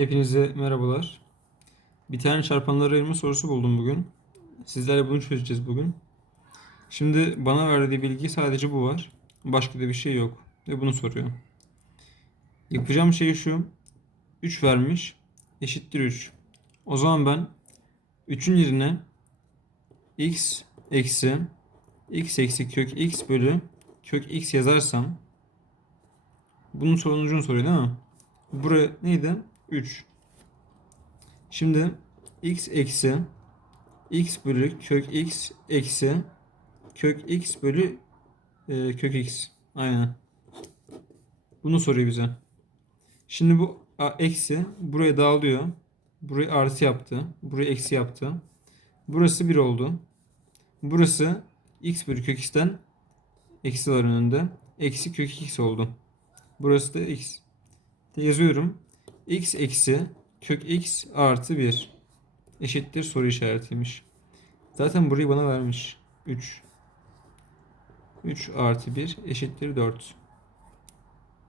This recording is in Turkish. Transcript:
Hepinize merhabalar. Bir tane çarpanları ayırma sorusu buldum bugün. Sizlerle bunu çözeceğiz bugün. Şimdi bana verdiği bilgi sadece bu var. Başka da bir şey yok. Ve bunu soruyor. Yapacağım şey şu. 3 vermiş. Eşittir 3. O zaman ben 3'ün yerine x eksi x eksi kök x bölü kök x yazarsam bunun sonucunu soruyor değil mi? Buraya neydi? 3. Şimdi x eksi x bölü kök x eksi kök x bölü e, kök x. Aynen. Bunu soruyor bize. Şimdi bu a, eksi buraya dağılıyor. Burayı artı yaptı. Burayı eksi yaptı. Burası 1 oldu. Burası x bölü kök x'ten eksi var önünde. Eksi kök x oldu. Burası da x. Yazıyorum. X eksi kök x artı 1 eşittir soru işaretiymiş. Zaten burayı bana vermiş. 3. 3 artı 1 eşittir 4.